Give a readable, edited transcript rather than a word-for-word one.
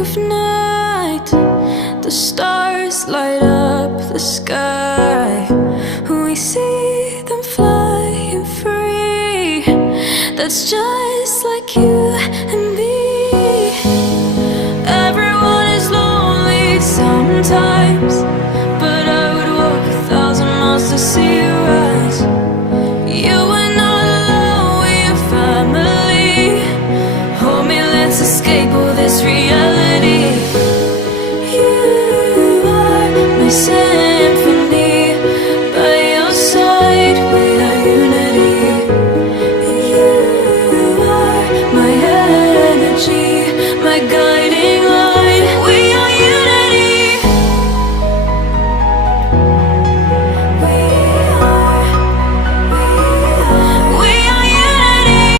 of night, the stars light up the sky. We see them flying free. That's just like you and me. Everyone is lonely sometimes, but I would walk 1,000 miles to see you rise. You are not alone, we're family. Hold me, let's escape all this reality.